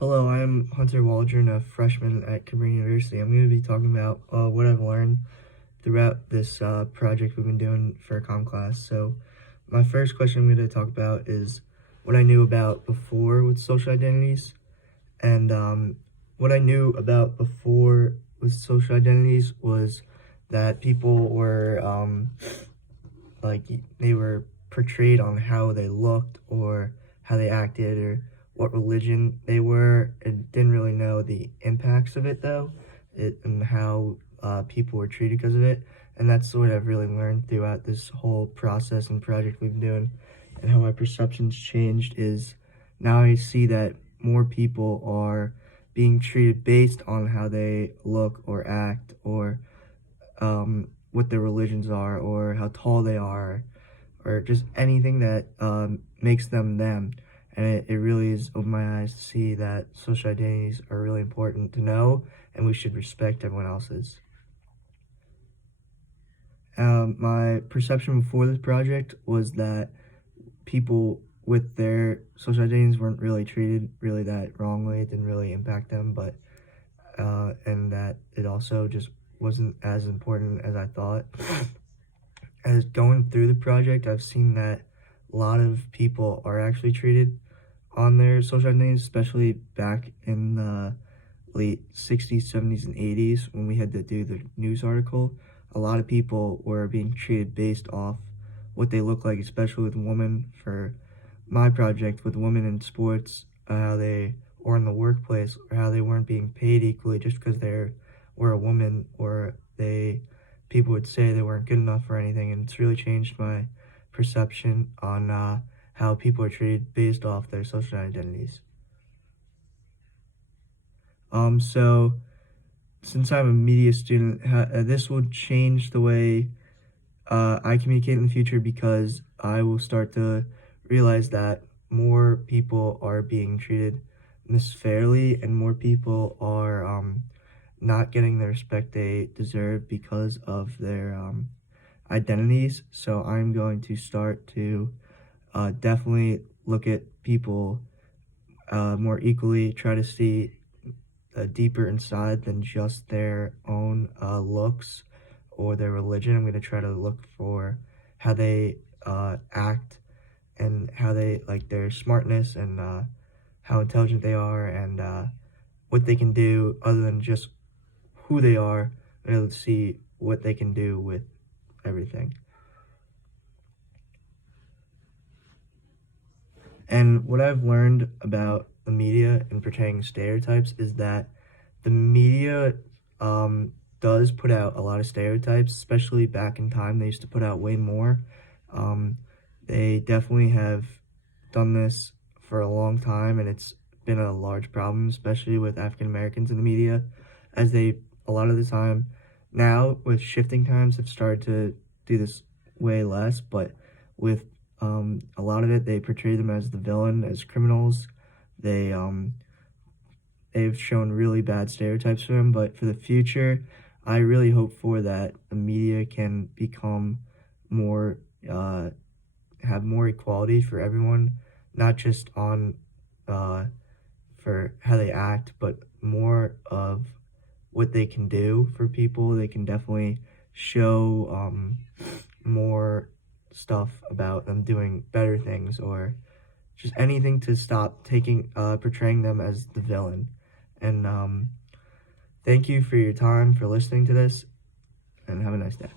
Hello, I'm Hunter Waldron, a freshman at Cabrini University. I'm going to be talking about what I've learned throughout this project we've been doing for a comm class. So my first question I'm going to talk about is what I knew about before with social identities. And what I knew about before with social identities was that people were like they were portrayed on how they looked or how they acted or what religion they were, and didn't really know the impacts of it though, and how people were treated because of it. And that's what I've really learned throughout this whole process and project we've been doing, and how my perceptions changed is now I see that more people are being treated based on how they look or act or what their religions are or how tall they are or just anything that makes them them. And it really has opened my eyes to see that social identities are really important to know and we should respect everyone else's. My perception before this project was that people with their social identities weren't really treated really that wrongly. It didn't really impact them, but and that it also just wasn't as important as I thought. As going through the project, I've seen that a lot of people are actually treated on their social identities, especially back in the late 60s, 70s, and 80s when we had to do the news article. A lot of people were being treated based off what they look like, especially with women. For my project, with women in sports, how they or in the workplace, or how they weren't being paid equally just because they were a woman, or people would say they weren't good enough or anything. And it's really changed my perception on how people are treated based off their social identities. So since I'm a media student, this will change the way I communicate in the future, because I will start to realize that more people are being treated misfairly and more people are not getting the respect they deserve because of their identities. So I'm going to start to definitely look at people more equally, try to see deeper inside than just their own looks or their religion. I'm going to try to look for how they act and how they like their smartness and how intelligent they are and what they can do other than just who they are, and see what they can do with everything. And what I've learned about the media and portraying stereotypes is that the media does put out a lot of stereotypes, especially back in time. They used to put out way more. They definitely have done this for a long time, and it's been a large problem, especially with African Americans in the media, as they, a lot of the time, now with shifting times, have started to do this way less, but with a lot of it, they portray them as the villain, as criminals. They've shown really bad stereotypes for them, but for the future, I really hope for that the media can become more, have more equality for everyone, not just on, for how they act, but more of what they can do for people. They can definitely show more stuff about them doing better things, or just anything to stop portraying them as the villain. And thank you for your time for listening to this, and have a nice day.